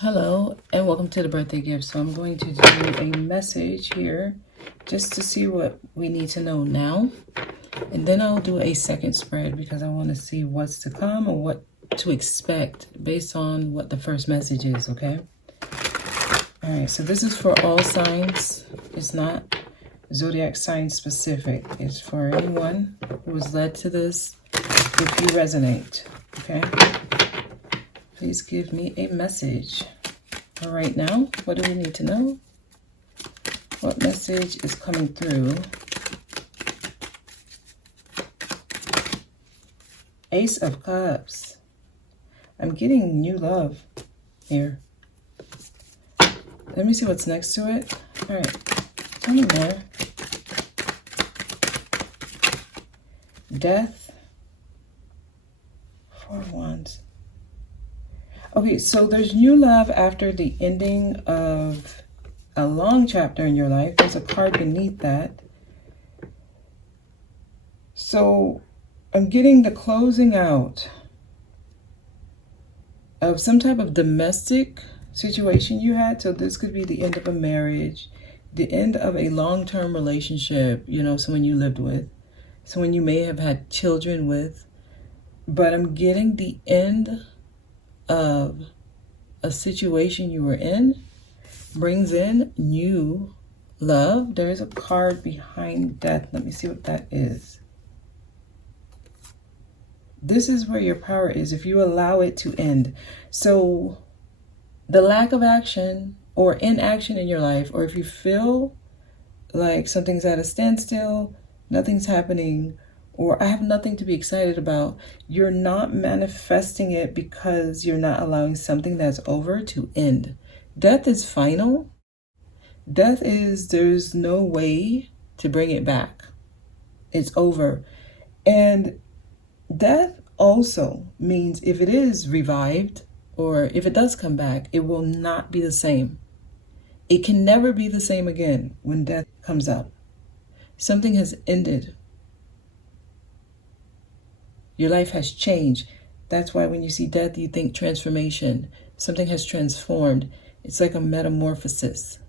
Hello and welcome to the birthday gift. So I'm going to do a message here just to see what we need to know now. And then I'll do a second spread because I want to see what's to come or what to expect based on what the first message is, okay? All right, so this is for all signs. It's not zodiac sign specific. It's for anyone who was led to this if you resonate, okay? Please give me a message. All right, now, what do we need to know? What message is coming through? Ace of Cups. I'm getting new love here. Let me see what's next to it. All right, tell me more. Death. 4 of Wands. Okay, so there's new love after the ending of a long chapter in your life. There's a card beneath that. So I'm getting the closing out of some type of domestic situation you had. So this could be the end of a marriage, the end of a long-term relationship, you know, someone you lived with, someone you may have had children with. But I'm getting the end of a situation you were in brings in new love. There's a card behind death. Let me see what that is. This is where your power is if you allow it to end. So the lack of action or inaction in your life, or if you feel like something's at a standstill, nothing's happening, or I have nothing to be excited about, you're not manifesting it because you're not allowing something that's over to end. Death is final. Death is, there's no way to bring it back. It's over. And death also means if it is revived or if it does come back, it will not be the same. It can never be the same again when death comes up. Something has ended. Your life has changed. That's why when you see death, you think transformation. Something has transformed. It's like a metamorphosis,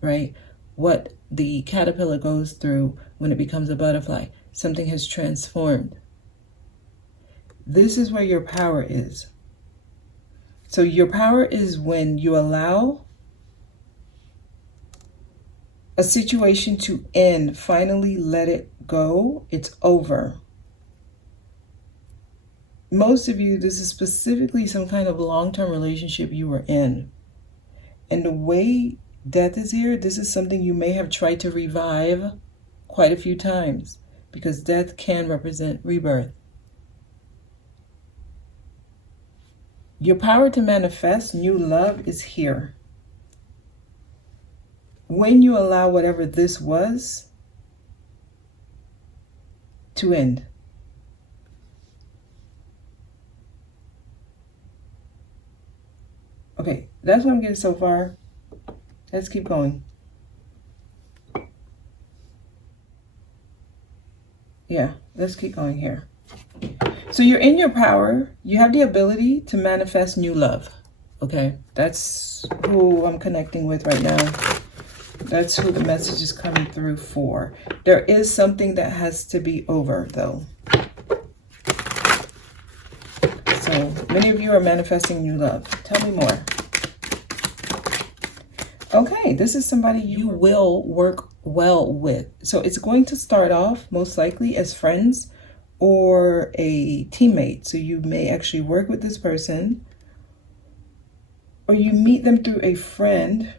right? What the caterpillar goes through when it becomes a butterfly. Something has transformed. This is where your power is. So your power is when you allow a situation to end, finally let it go. It's over. Most of you, this is specifically some kind of long-term relationship you were in. And the way death is here, this is something you may have tried to revive quite a few times because death can represent rebirth. Your power to manifest new love is here. When you allow whatever this was to end. Okay, that's what I'm getting so far. Let's keep going. Yeah, let's keep going here. So you're in your power. You have the ability to manifest new love. Okay, that's who I'm connecting with right now. That's who the message is coming through for. There is something that has to be over, though. So many of you are manifesting new love. Tell me more. Okay, this is somebody you will work well with. So it's going to start off most likely as friends or a teammate. So you may actually work with this person or you meet them through a friend.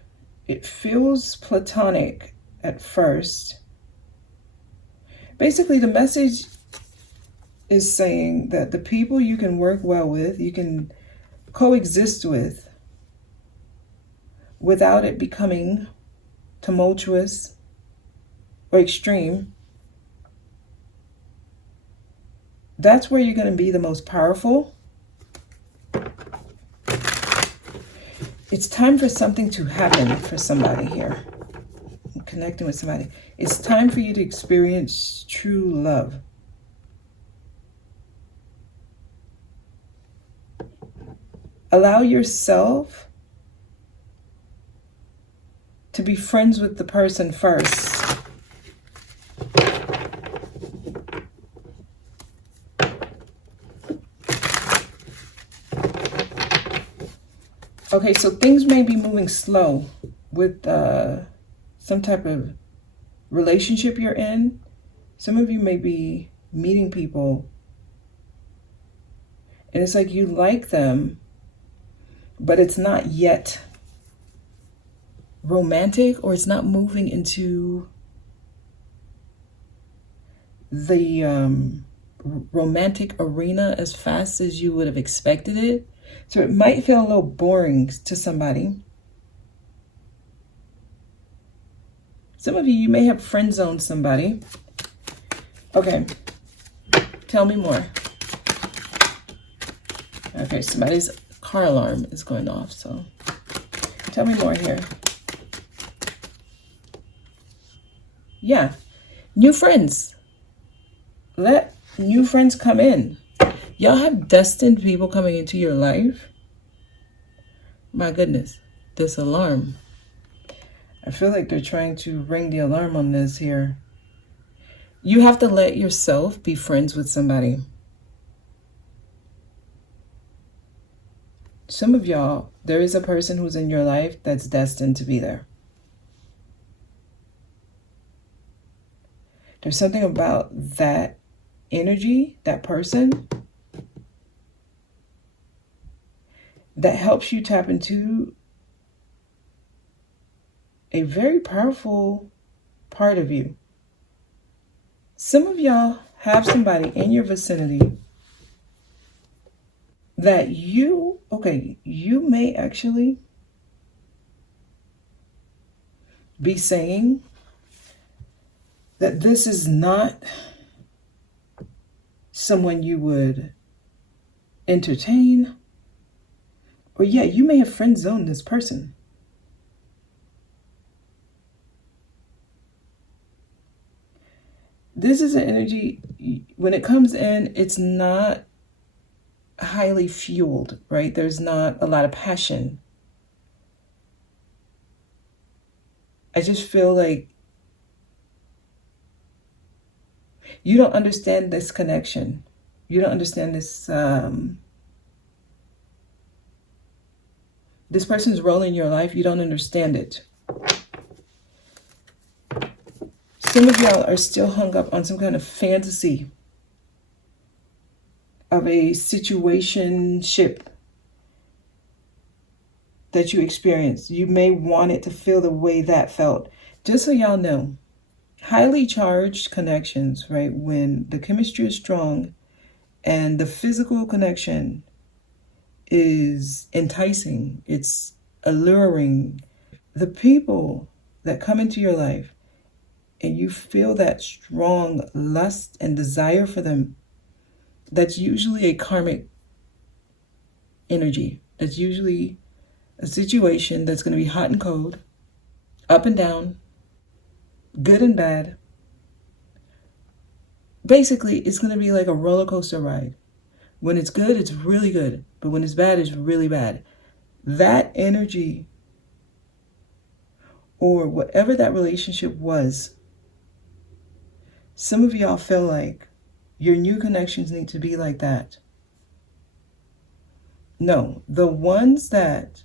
It feels platonic at first. Basically, the message is saying that the people you can work well with, you can coexist with without it becoming tumultuous or extreme. That's where you're going to be the most powerful. It's time for something to happen for somebody here. I'm connecting with somebody. It's time for you to experience true love. Allow yourself to be friends with the person first. Okay, so things may be moving slow with some type of relationship you're in. Some of you may be meeting people and it's like you like them, but it's not yet romantic, or it's not moving into the romantic arena as fast as you would have expected it. So it might feel a little boring to somebody. Some of you may have friend zoned somebody. Okay, tell me more. Okay, somebody's car alarm is going off, so tell me more here. Yeah, new friends. Let new friends come in. Y'all have destined people coming into your life. My goodness, this alarm. I feel like they're trying to ring the alarm on this here. You have to let yourself be friends with somebody. Some of y'all, there is a person who's in your life that's destined to be there. There's something about that energy, that person, that helps you tap into a very powerful part of you. Some of y'all have somebody in your vicinity that you may actually be saying that this is not someone you would entertain. Or yeah, you may have friend zoned this person. This is an energy, when it comes in, it's not highly fueled, right? There's not a lot of passion. I just feel like you don't understand this connection. You don't understand this this person's role in your life. You don't understand it. Some of y'all are still hung up on some kind of fantasy of a situationship that you experienced. You may want it to feel the way that felt. Just so y'all know, highly charged connections, right? When the chemistry is strong and the physical connection is enticing, it's alluring. The people that come into your life and you feel that strong lust and desire for them, that's usually a karmic energy. That's usually a situation that's going to be hot and cold, up and down, good and bad. Basically, it's going to be like a roller coaster ride. When it's good, it's really good. But when it's bad, it's really bad. That energy, or whatever that relationship was, some of y'all feel like your new connections need to be like that. No, the ones that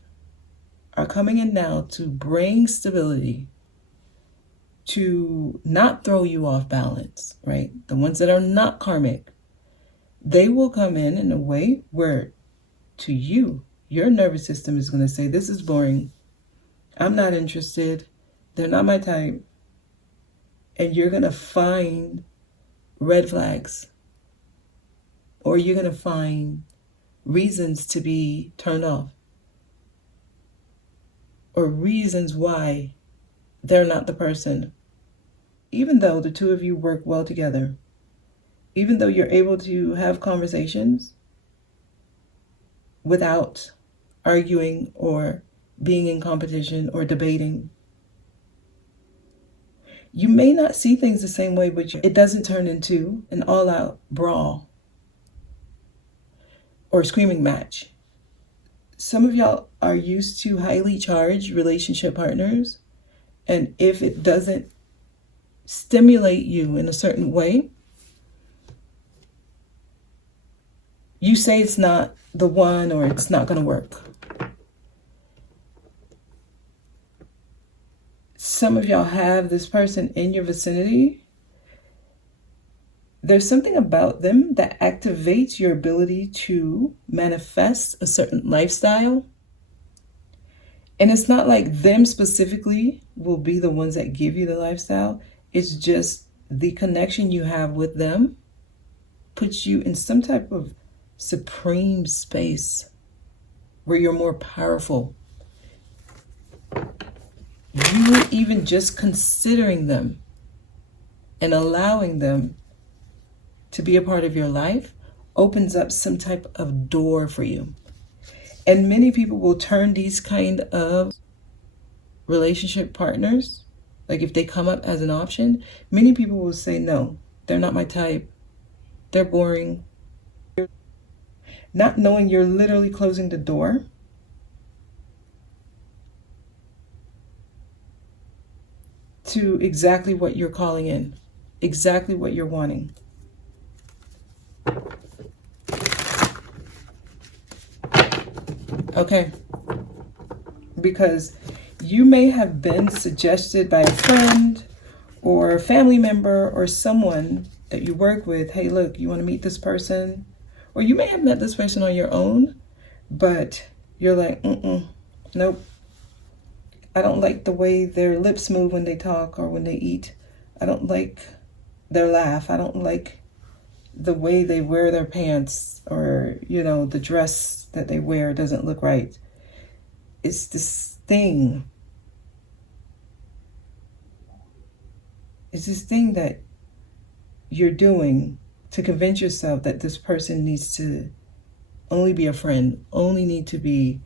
are coming in now to bring stability, to not throw you off balance, right? The ones that are not karmic, they will come in a way where to you, your nervous system is going to say, this is boring. I'm not interested. They're not my type. And you're going to find red flags, or you're going to find reasons to be turned off, or reasons why they're not the person. Even though the two of you work well together, even though you're able to have conversations without arguing or being in competition or debating, you may not see things the same way, but it doesn't turn into an all-out brawl or screaming match. Some of y'all are used to highly charged relationship partners, and if it doesn't stimulate you in a certain way, you say it's not the one or it's not going to work. Some of y'all have this person in your vicinity. There's something about them that activates your ability to manifest a certain lifestyle. And it's not like them specifically will be the ones that give you the lifestyle. It's just the connection you have with them puts you in some type of supreme space where you're more powerful. You even just considering them and allowing them to be a part of your life opens up some type of door for you. And many people will turn these kind of relationship partners, like if they come up as an option, many people will say, no, they're not my type. They're boring. Not knowing you're literally closing the door to exactly what you're calling in, exactly what you're wanting. Okay, because you may have been suggested by a friend or a family member or someone that you work with, hey, look, you want to meet this person? Or you may have met this person on your own, but you're like, nope. I don't like the way their lips move when they talk or when they eat. I don't like their laugh. I don't like the way they wear their pants, or, the dress that they wear doesn't look right. It's this thing. It's this thing that you're doing to convince yourself that this person needs to only be a friend, only need to be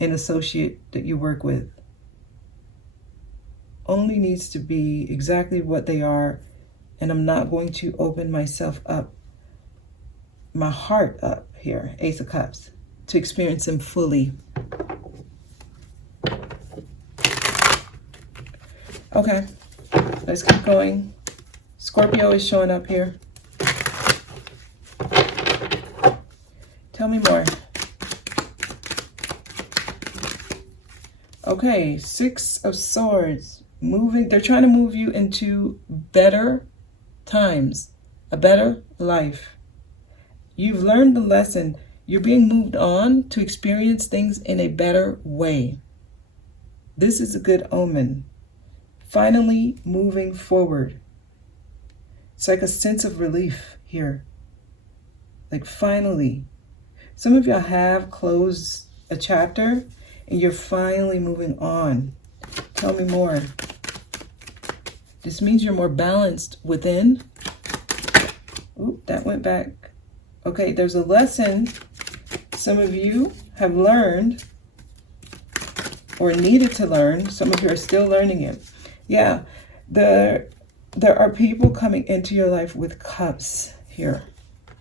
an associate that you work with, only needs to be exactly what they are, and I'm not going to open myself up, my heart up here, Ace of Cups, to experience them fully. Okay, let's keep going. Scorpio is showing up here. Tell me more. Okay, Six of Swords. They're trying to move you into better times, a better life. You've learned the lesson. You're being moved on to experience things in a better way. This is a good omen. Finally moving forward. It's like a sense of relief here. Like finally. Some of y'all have closed a chapter and you're finally moving on. Tell me more. This means you're more balanced within. Oop, that went back. Okay, there's a lesson some of you have learned or needed to learn. Some of you are still learning it. Yeah, there are people coming into your life with cups here.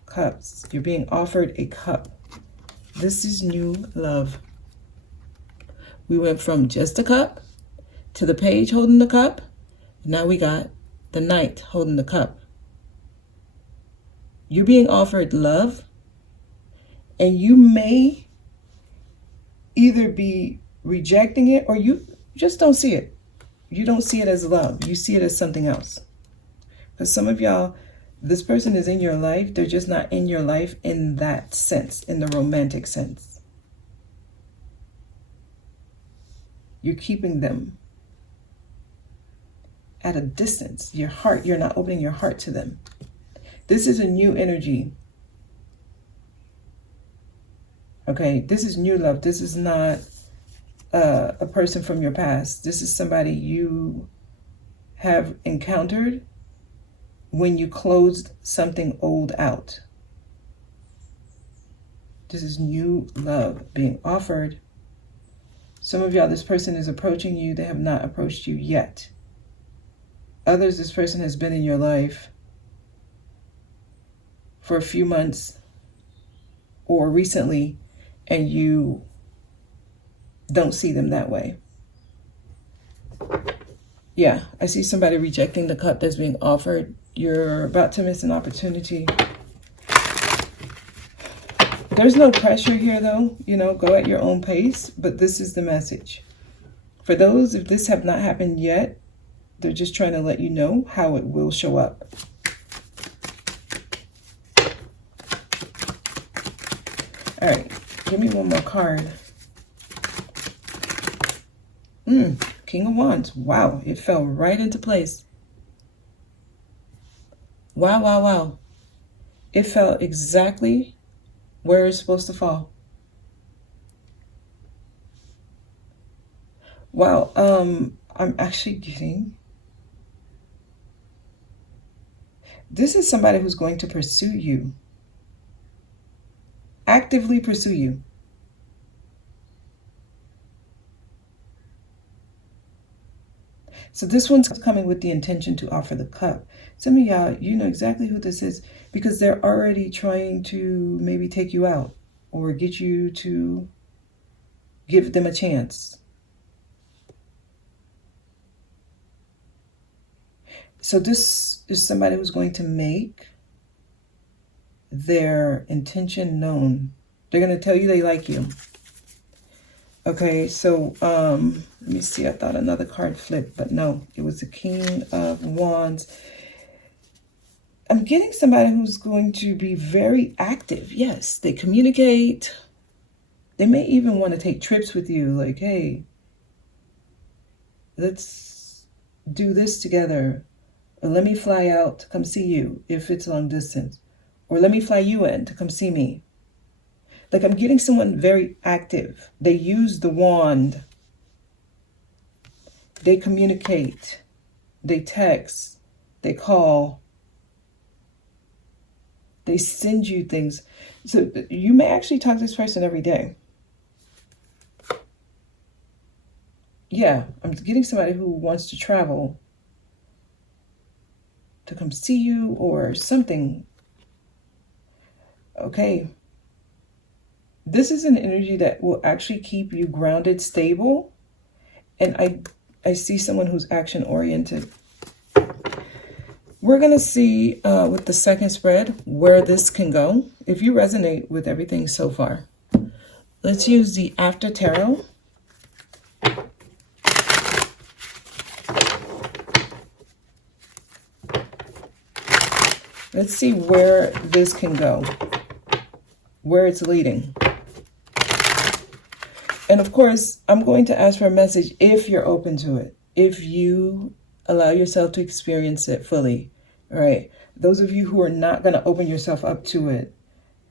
Cups. You're being offered a cup. This is new love. We went from just a cup to the page holding the cup. Now we got the knight holding the cup. You're being offered love, and you may either be rejecting it or you just don't see it. You don't see it as love. You see it as something else. Because some of y'all, this person is in your life. They're just not in your life in that sense, in the romantic sense. You're keeping them at a distance. You're not opening your heart to them. This is a new energy. Okay, this is new love. This is not a person from your past. This is somebody you have encountered when you closed something old out. This is new love being offered. Some of y'all, this person is approaching you. They have not approached you yet. Others, this person has been in your life for a few months or recently, and you don't see them that way. Yeah, I see somebody rejecting the cup that's being offered. You're about to miss an opportunity. There's no pressure here, though. Go at your own pace. But this is the message. For those, if this have not happened yet, they're just trying to let you know how it will show up. All right, give me one more card. King of Wands. Wow, it fell right into place. Wow, wow, wow. It fell exactly where it's supposed to fall. Wow, I'm actually getting... This is somebody who's going to pursue you. Actively pursue you. So this one's coming with the intention to offer the cup. Some of y'all, you know exactly who this is because they're already trying to maybe take you out or get you to give them a chance. So this is somebody who's going to make their intention known. They're going to tell you they like you. Okay, so let me see. I thought another card flipped, but no, it was the King of Wands. I'm getting somebody who's going to be very active. Yes, they communicate. They may even want to take trips with you. Like, hey, let's do this together. Or let me fly out to come see you if it's long distance. Or let me fly you in to come see me. Like, I'm getting someone very active. They use the wand. They communicate. They text. They call. They send you things. So you may actually talk to this person every day. Yeah, I'm getting somebody who wants to travel to come see you or something. Okay. This is an energy that will actually keep you grounded, stable. And I see someone who's action oriented. We're going to see with the second spread where this can go. If you resonate with everything so far, let's use the After Tarot. Let's see where this can go, where it's leading. And of course, I'm going to ask for a message if you're open to it, if you allow yourself to experience it fully, all right? Those of you who are not going to open yourself up to it,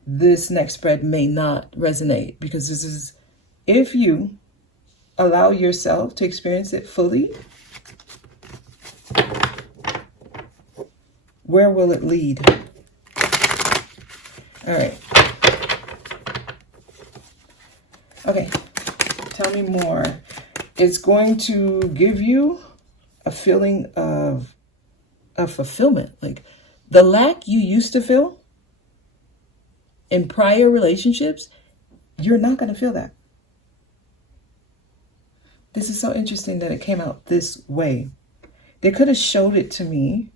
this next spread may not resonate because this is, if you allow yourself to experience it fully, where will it lead? All right. Okay. Tell me more. It's going to give you a feeling of fulfillment. Like the lack you used to feel in prior relationships, you're not going to feel that. This is so interesting that it came out this way. They could have showed it to me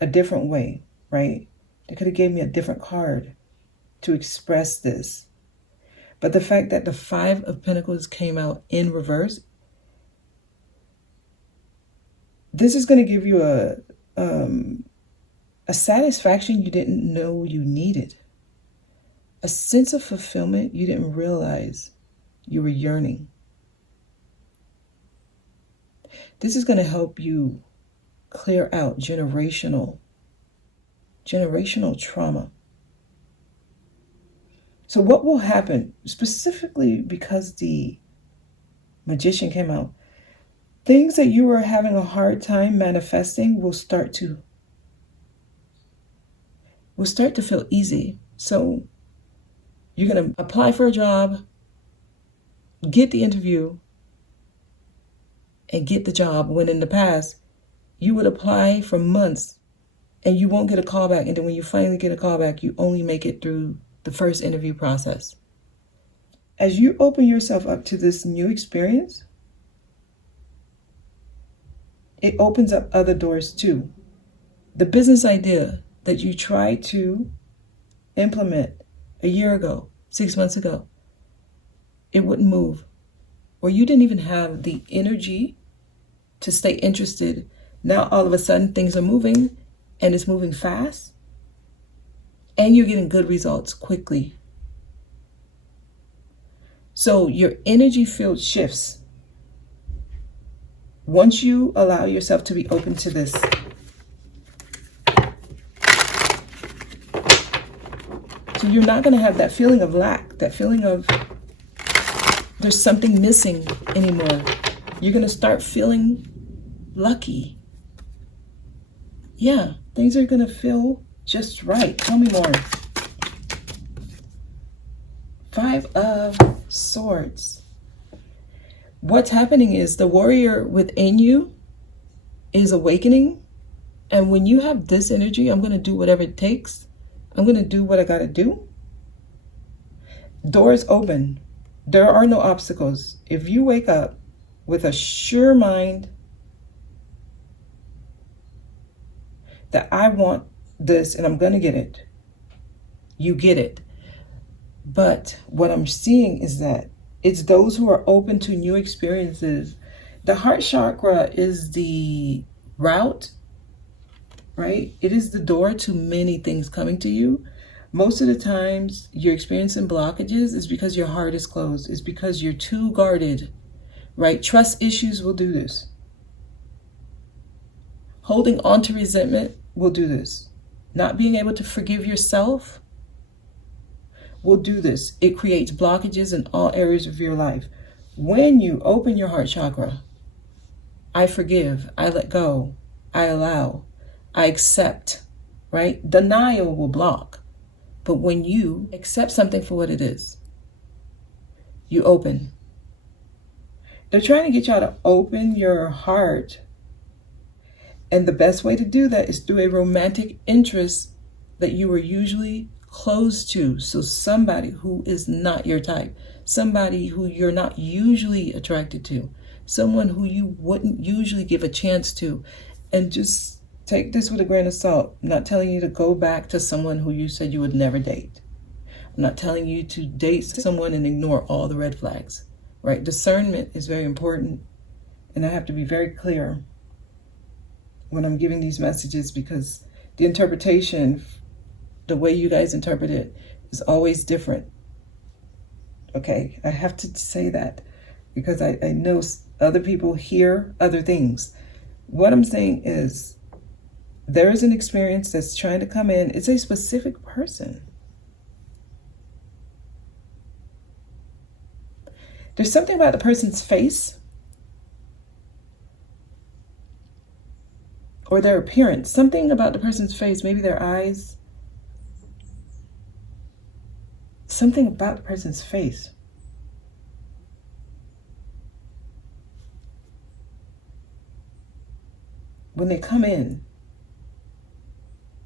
a different way, right? They could have gave me a different card to express this. But the fact that the Five of Pentacles came out in reverse, this is going to give you a satisfaction you didn't know you needed. A sense of fulfillment you didn't realize you were yearning. This is going to help you clear out generational trauma. So what will happen, specifically because the Magician came out, things that you were having a hard time manifesting will start to feel easy. So you're going to apply for a job, get the interview, and get the job, when in the past you would apply for months and you won't get a call back. And then when you finally get a call back, you only make it through the first interview process. as you open yourself up to this new experience, it opens up other doors too. The business idea that you tried to implement a year ago, 6 months ago, it wouldn't move. Or you didn't even have the energy to stay interested. Now all of a sudden things are moving, and it's moving fast, and you're getting good results quickly. So your energy field shifts once you allow yourself to be open to this. So you're not going to have that feeling of lack, that feeling of there's something missing anymore. You're going to start feeling lucky. Yeah, things are going to feel just right. Tell me more. 5 of Swords. What's happening is the warrior within you is awakening. And when you have this energy, I'm going to do whatever it takes. I'm going to do what I got to do. Doors open. There are no obstacles. If you wake up with a sure mind that I want this and I'm going to get it, you get it. But what I'm seeing is that it's those who are open to new experiences. The heart chakra is the route, right? It is the door to many things coming to you. Most of the times you're experiencing blockages is because your heart is closed. It's because you're too guarded, right? Trust issues will do this. Holding on to resentment will do this. Not being able to forgive yourself will do this. It creates blockages in all areas of your life. When you open your heart chakra, I forgive, I let go, I allow, I accept, right? Denial will block. But when you accept something for what it is, you open. They're trying to get y'all to open your heart. And the best way to do that is through a romantic interest that you were usually close to. So somebody who is not your type, somebody who you're not usually attracted to, someone who you wouldn't usually give a chance to. And just take this with a grain of salt. I'm not telling you to go back to someone who you said you would never date. I'm not telling you to date someone and ignore all the red flags, right? Discernment is very important. And I have to be very clear when I'm giving these messages, because the interpretation, the way you guys interpret it, is always different. Okay, I have to say that because I know other people hear other things. What I'm saying is there is an experience that's trying to come in. It's a specific person. There's something about the person's face or their appearance, something about the person's face, maybe their eyes, something about the person's face. When they come in,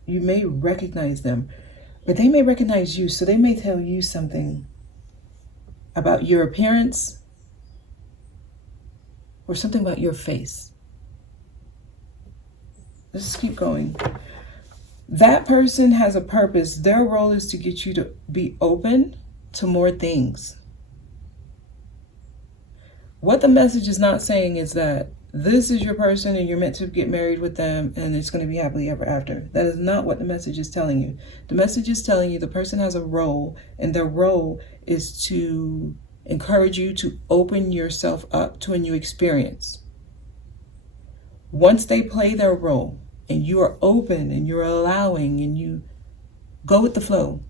you may recognize them, but they may recognize you, so they may tell you something about your appearance or something about your face. Let's keep going. That person has a purpose. Their role is to get you to be open to more things. What the message is not saying is that this is your person and you're meant to get married with them and it's going to be happily ever after. That is not what the message is telling you. The message is telling you the person has a role, and their role is to encourage you to open yourself up to a new experience. Once they play their role and you are open and you're allowing and you go with the flow,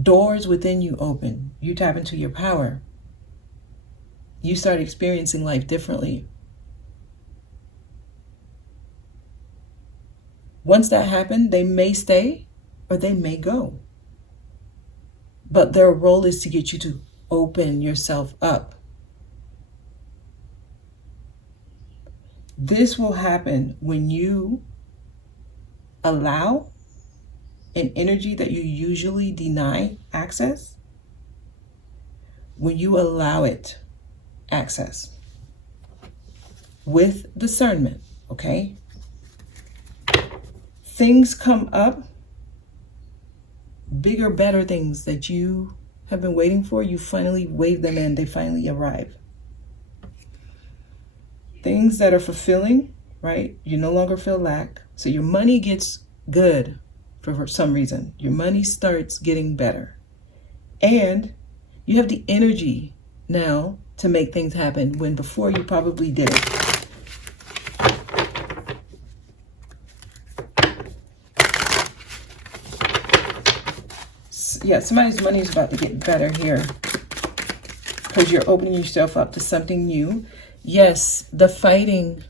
doors within you open. You tap into your power. You start experiencing life differently. Once that happens, they may stay or they may go. But their role is to get you to open yourself up. This will happen when you allow an energy that you usually deny access, when you allow it access with discernment, okay? Things come up, bigger, better things that you have been waiting for, you finally wave them in, they finally arrive. Things that are fulfilling, right? You no longer feel lack. So your money gets good for some reason. Your money starts getting better. And you have the energy now to make things happen when before you probably didn't. Yeah, somebody's money is about to get better here because you're opening yourself up to something new. Yes, the fighting,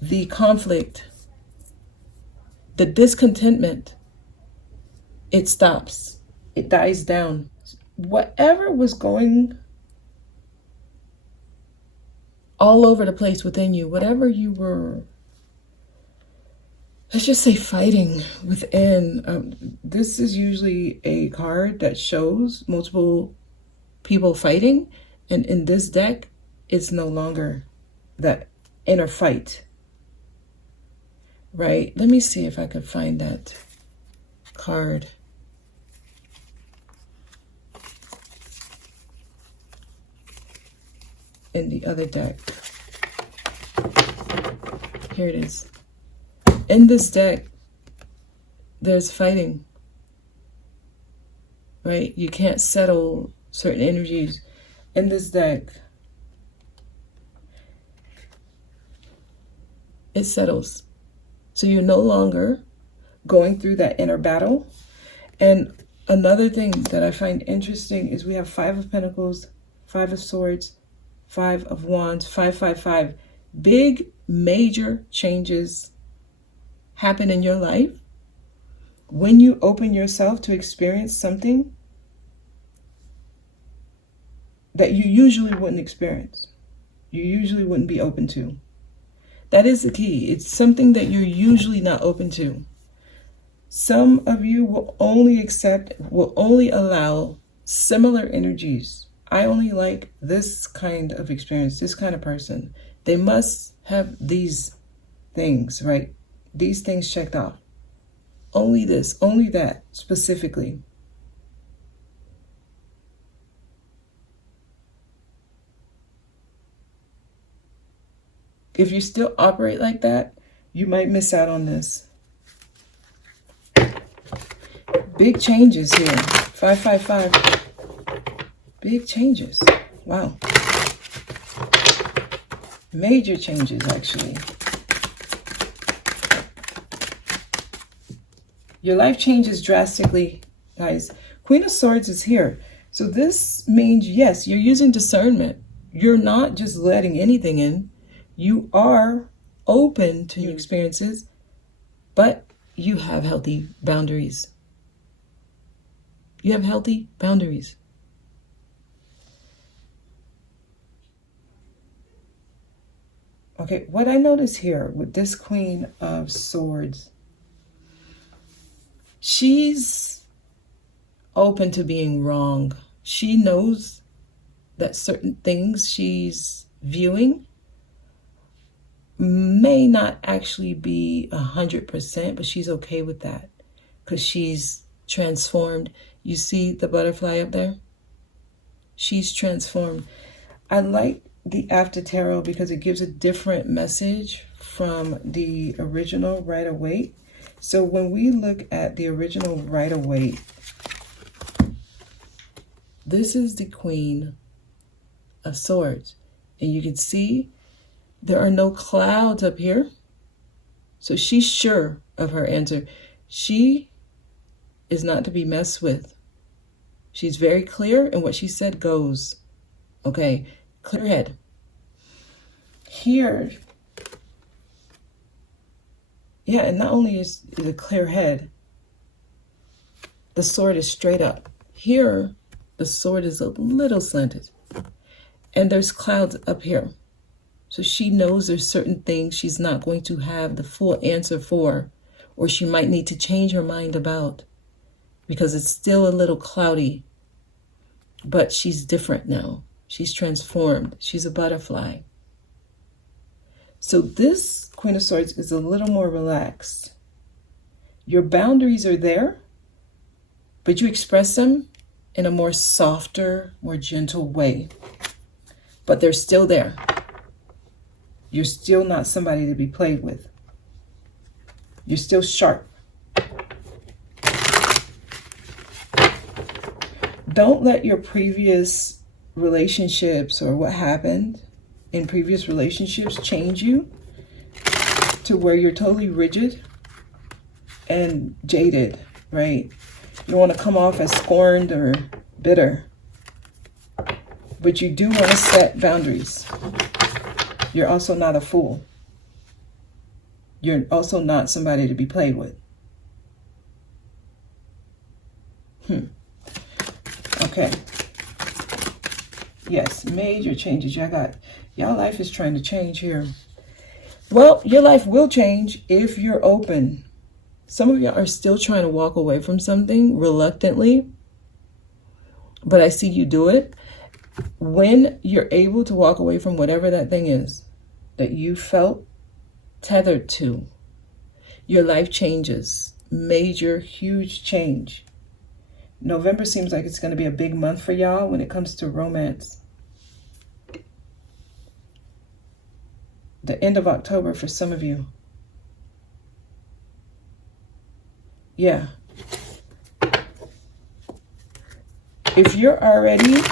the conflict, the discontentment, it stops. It dies down. Whatever was going all over the place within you, whatever you were, let's just say fighting within, this is usually a card that shows multiple people fighting. And in this deck, it's no longer that inner fight, right? Let me see if I can find that card. In the other deck. Here it is. In this deck, there's fighting, right? You can't settle certain energies. In this deck, it settles. So you're no longer going through that inner battle. And another thing that I find interesting is we have 5 of Pentacles, 5 of Swords, 5 of Wands, 555. Big, major changes happen in your life when you open yourself to experience something that you usually wouldn't experience. You usually wouldn't be open to. That is the key. It's something that you're usually not open to. Some of you will only allow similar energies. I only like this kind of experience, this kind of person. They must have these things, right? These things checked off. Only this, only that, specifically. If you still operate like that, you might miss out on this. Big changes here. 555. Big changes. Wow. Major changes, actually. Your life changes drastically, guys. Queen of Swords is here. So this means, yes, you're using discernment. You're not just letting anything in. You are open to new experiences, but you have healthy boundaries. You have healthy boundaries. Okay, what I notice here with this Queen of Swords, she's open to being wrong. She knows that certain things she's viewing may not actually be 100%, but she's okay with that because she's transformed. You see the butterfly up there? She's transformed. I like the After Tarot because it gives a different message from the original Rider-Waite. So when we look at the original Rider-Waite, this is the Queen of Swords. And you can see there are no clouds up here. So she's sure of her answer. She is not to be messed with. She's very clear, and what she said goes. Okay, clear head. Here, yeah, and not only is it a clear head, the sword is straight up. Here, the sword is a little slanted. And there's clouds up here. So she knows there's certain things she's not going to have the full answer for or she might need to change her mind about, because it's still a little cloudy, but she's different now. She's transformed. She's a butterfly. So this Queen of Swords is a little more relaxed. Your boundaries are there, but you express them in a more softer, more gentle way. But they're still there. You're still not somebody to be played with. You're still sharp. Don't let your previous relationships or what happened in previous relationships change you to where you're totally rigid and jaded, right? You don't want to come off as scorned or bitter, but you do want to set boundaries. You're also not a fool. You're also not somebody to be played with. Okay. Yes, major changes. Y'all life is trying to change here. Well, your life will change if you're open. Some of you are still trying to walk away from something reluctantly, but I see you do it. When you're able to walk away from whatever that thing is that you felt tethered to, your life changes. Major, huge change. November seems like it's going to be a big month for y'all when it comes to romance. The end of October for some of you. Yeah. If you're already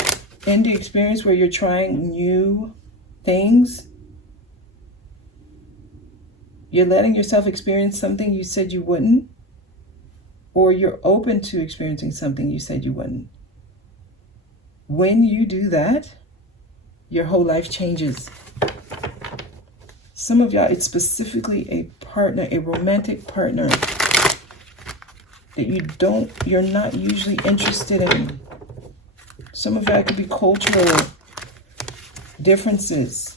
in the experience where you're trying new things, you're letting yourself experience something you said you wouldn't, or you're open to experiencing something you said you wouldn't. When you do that, your whole life changes. Some of y'all, it's specifically a partner, a romantic partner that you're not usually interested in. Some of y'all could be cultural differences,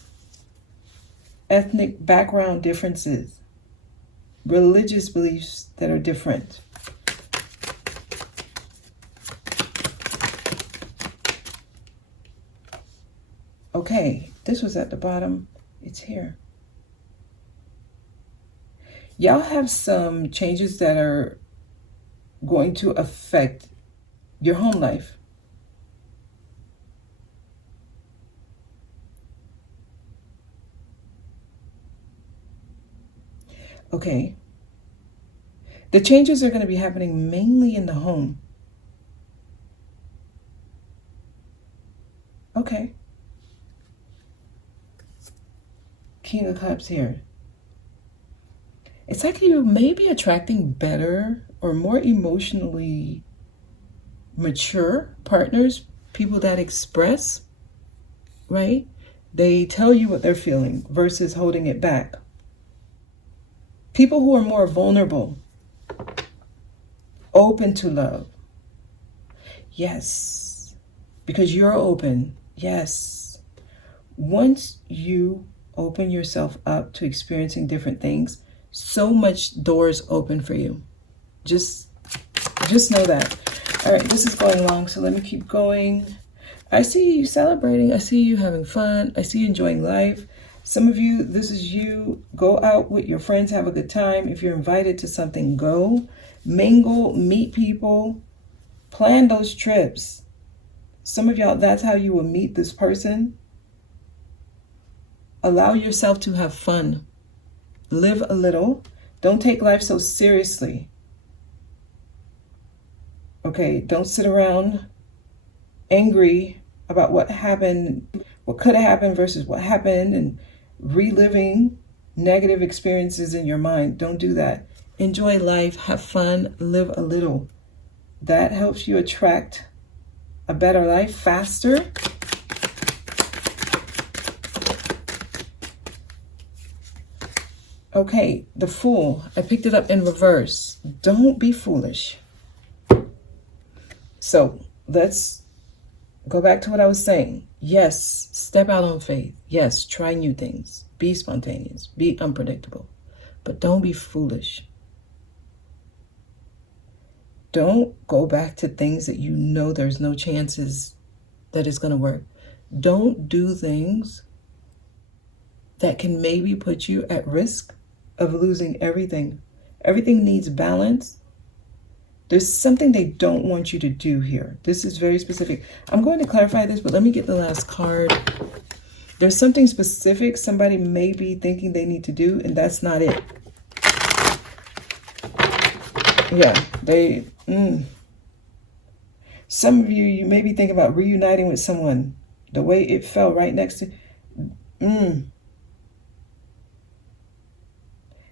ethnic background differences, religious beliefs that are different. Okay, this was at the bottom. It's here. Y'all have some changes that are going to affect your home life. Okay. The changes are going to be happening mainly in the home. Okay. King of Cups here. It's like you may be attracting better or more emotionally mature partners, people that express, right? They tell you what they're feeling versus holding it back. People who are more vulnerable, open to love. Yes, because you're open. Yes. Once you open yourself up to experiencing different things, so much doors open for you. Just know that. All right, this is going long, so let me keep going. I see you celebrating. I see you having fun. I see you enjoying life. Some of you, this is you. Go out with your friends, have a good time. If you're invited to something, go. Mingle, meet people. Plan those trips. Some of y'all, that's how you will meet this person. Allow yourself to have fun. Live a little. Don't take life so seriously. Okay, don't sit around angry about what happened, what could have happened versus what happened, and reliving negative experiences in your mind. Don't do that. Enjoy life, have fun, live a little. That helps you attract a better life faster. Okay, the Fool. I picked it up in reverse. Don't be foolish. So let's go back to what I was saying. Yes, step out on faith. Yes, try new things. Be spontaneous. Be unpredictable. But don't be foolish. Don't go back to things that you know there's no chances that it's going to work. Don't do things that can maybe put you at risk of losing everything. Everything needs balance. There's something they don't want you to do here. This is very specific. I'm going to clarify this, but let me get the last card. There's something specific somebody may be thinking they need to do, and that's not it. Yeah, some of you may be thinking about reuniting with someone. The way it fell right next to,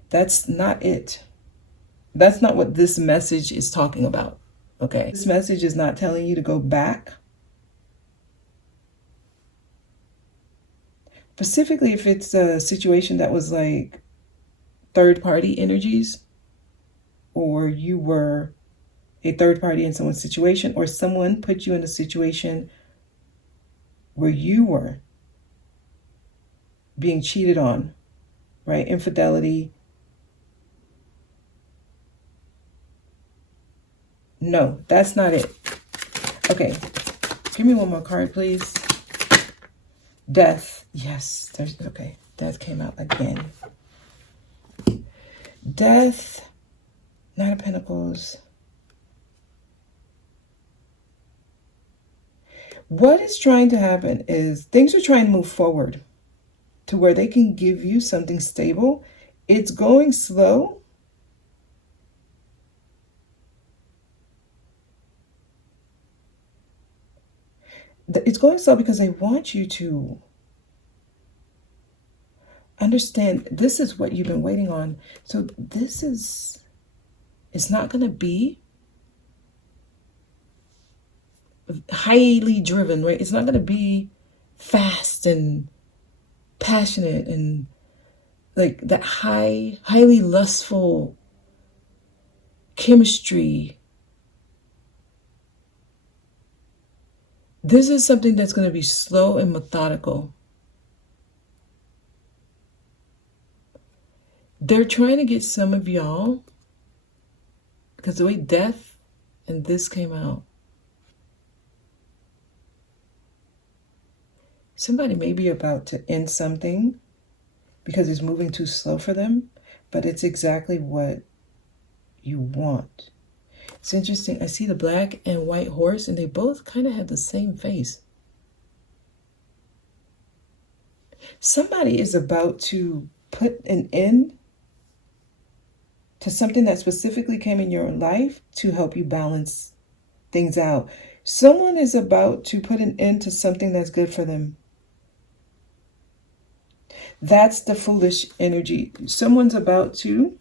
that's not it. That's not what this message is talking about, okay? This message is not telling you to go back. Specifically, if it's a situation that was like third-party energies, or you were a third party in someone's situation, or someone put you in a situation where you were being cheated on, right? Infidelity. No, that's not it. Okay, give me one more card, please. Death. Yes, okay. Death came out again. Death. Knight of Pentacles. What is trying to happen is things are trying to move forward to where they can give you something stable. It's going slow. It's going slow because they want you to understand this is what you've been waiting on. So it's not going to be highly driven, right? It's not going to be fast and passionate and like that highly lustful chemistry. This is something that's going to be slow and methodical. They're trying to get some of y'all, because the way death and this came out, somebody may be about to end something because it's moving too slow for them, but it's exactly what you want. It's interesting. I see the black and white horse, and they both kind of have the same face. Somebody is about to put an end to something that specifically came in your life to help you balance things out. Someone is about to put an end to something that's good for them. That's the foolish energy. Someone's about to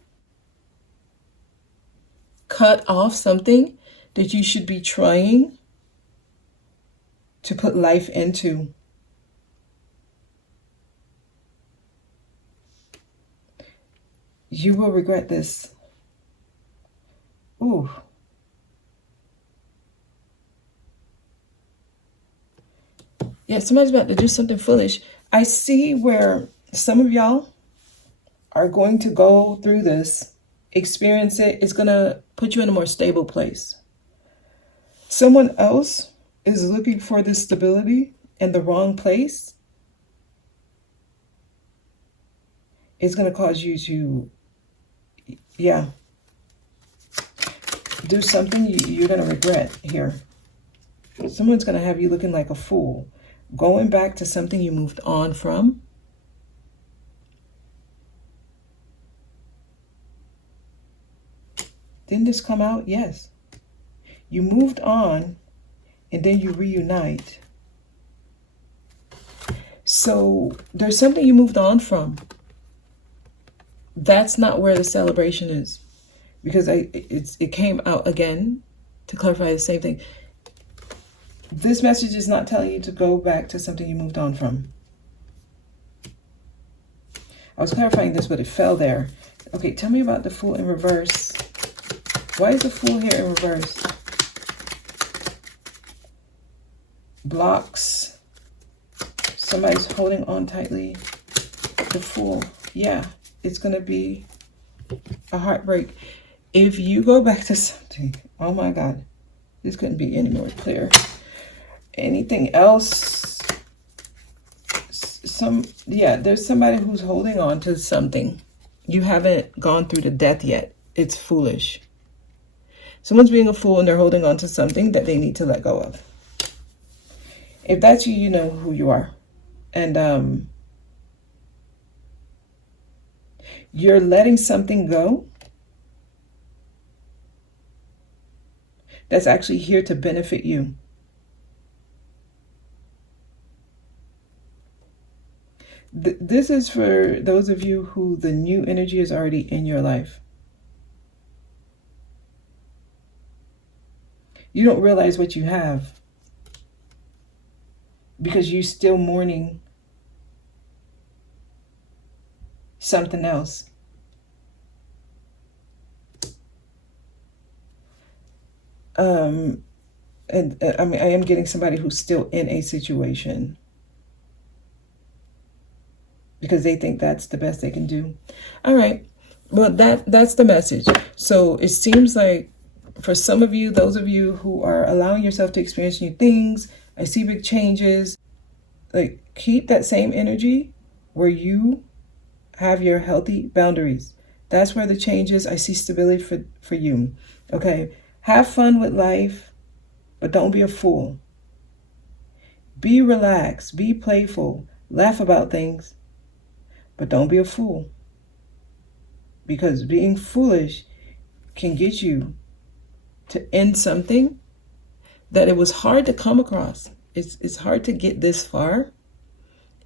cut off something that you should be trying to put life into. You will regret this. Ooh. Yeah, somebody's about to do something foolish. I see where some of y'all are going to go through this, experience it. It's going to put you in a more stable place. Someone else is looking for this stability in the wrong place. It's going to cause you to, do something you're going to regret here. Someone's going to have you looking like a fool, going back to something you moved on from. Didn't this come out? Yes. You moved on and then you reunite. So there's something you moved on from. That's not where the celebration is, because it came out again to clarify the same thing. This message is not telling you to go back to something you moved on from. I was clarifying this, but it fell there. Okay, tell me about the Fool in reverse. Why is the Fool here in reverse? Blocks. Somebody's holding on tightly. The Fool. Yeah, it's going to be a heartbreak. If you go back to something Oh my God. This couldn't be any more clear. Anything else? There's somebody who's holding on to something. You haven't gone through the death yet. It's foolish. Someone's being a fool and they're holding on to something that they need to let go of. If that's you, you know who you are. And you're letting something go that's actually here to benefit you. This is for those of you who the new energy is already in your life. You don't realize what you have because you're still mourning something else. And I mean, I am getting somebody who's still in a situation because they think that's the best they can do. All right. Well, that's the message. So it seems like for some of you, those of you who are allowing yourself to experience new things, I see big changes. Like, keep that same energy where you have your healthy boundaries. That's where the change is. I see stability for you. Okay. Have fun with life, but don't be a fool. Be relaxed. Be playful. Laugh about things, but don't be a fool. Because being foolish can get you to end something that it was hard to come across. It's hard to get this far.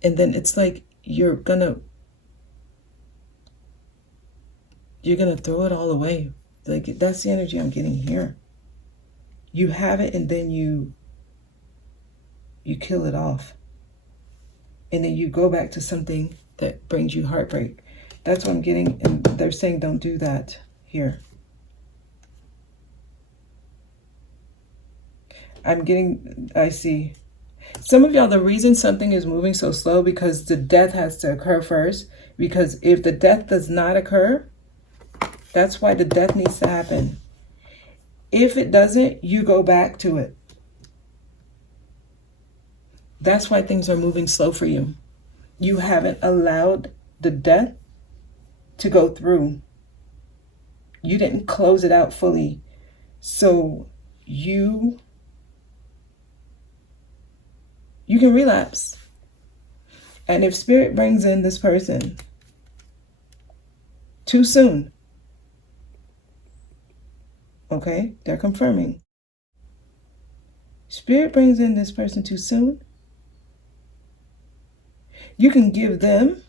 And then it's like you're gonna throw it all away. Like, that's the energy I'm getting here. You have it and then you kill it off. And then you go back to something that brings you heartbreak. That's what I'm getting. And they're saying don't do that here. I see. Some of y'all, the reason something is moving so slow because the death has to occur first. Because if the death does not occur, that's why the death needs to happen. If it doesn't, you go back to it. That's why things are moving slow for you. You haven't allowed the death to go through. You didn't close it out fully. So you can relapse. And if spirit brings in this person too soon, okay, they're confirming. Spirit brings in this person too soon, you can give them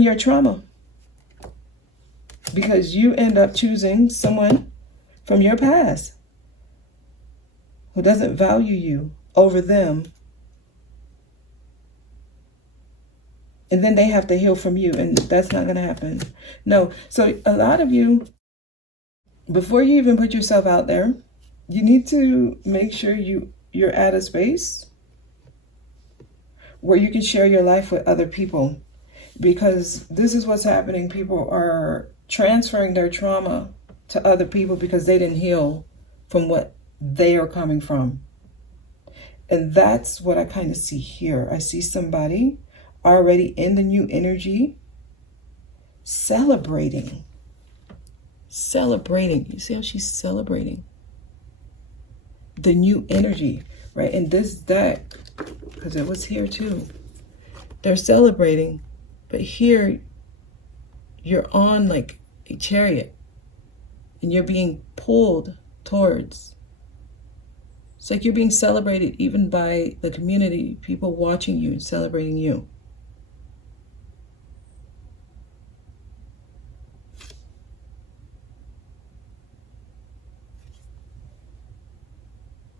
your trauma. Because you end up choosing someone from your past who doesn't value you over them. And then they have to heal from you, and that's not going to happen. No. So a lot of you, before you even put yourself out there, you need to make sure you're at a space where you can share your life with other people. Because this is what's happening. People are transferring their trauma to other people because they didn't heal from what they are coming from. And that's what I kind of see here. I see somebody already in the new energy celebrating. You see how she's celebrating the new energy, right? And this deck, because it was here too, they're celebrating. But here, you're on like a chariot and you're being pulled towards. It's like you're being celebrated even by the community, people watching you and celebrating you.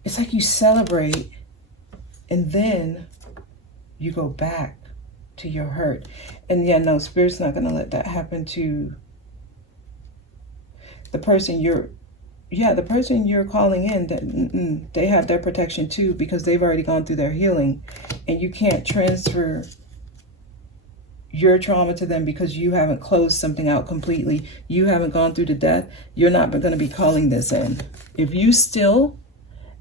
It's like you celebrate and then you go back to your hurt. And yeah, no, Spirit's not going to let that happen to the person you're calling in. That they have their protection too, because they've already gone through their healing, and you can't transfer your trauma to them because you haven't closed something out completely. You haven't gone through the death. You're not going to be calling this in. If you still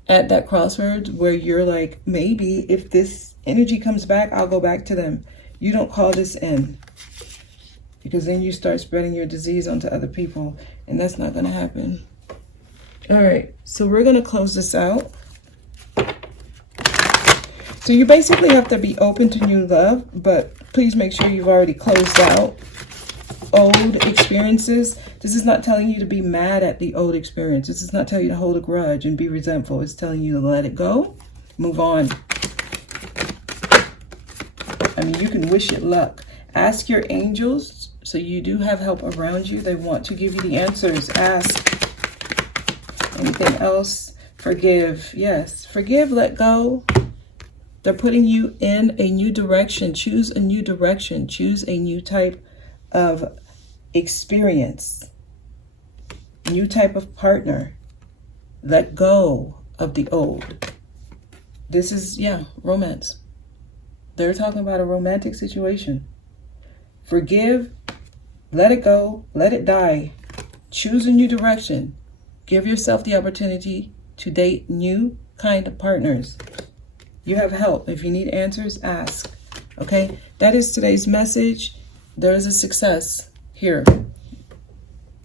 at that crossroads where you're like, maybe if this energy comes back, I'll go back to them. You don't call this in, because then you start spreading your disease onto other people, and that's not going to happen. All right, so we're going to close this out. So you basically have to be open to new love, but please make sure you've already closed out old experiences. This is not telling you to be mad at the old experience. This is not telling you to hold a grudge and be resentful. It's telling you to let it go, move on. I mean, you can wish it luck. Ask your angels, so you do have help around you. They want to give you the answers. Ask. Anything else? Forgive. Yes, forgive, let go. They're putting you in a new direction. Choose a new direction. Choose a new type of experience. New type of partner. Let go of the old. This is, romance. They're talking about a romantic situation. Forgive, let it go, let it die. Choose a new direction. Give yourself the opportunity to date new kind of partners. You have help. If you need answers, ask. Okay? That is today's message. There is a success here.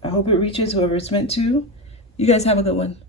I hope it reaches whoever it's meant to. You guys have a good one.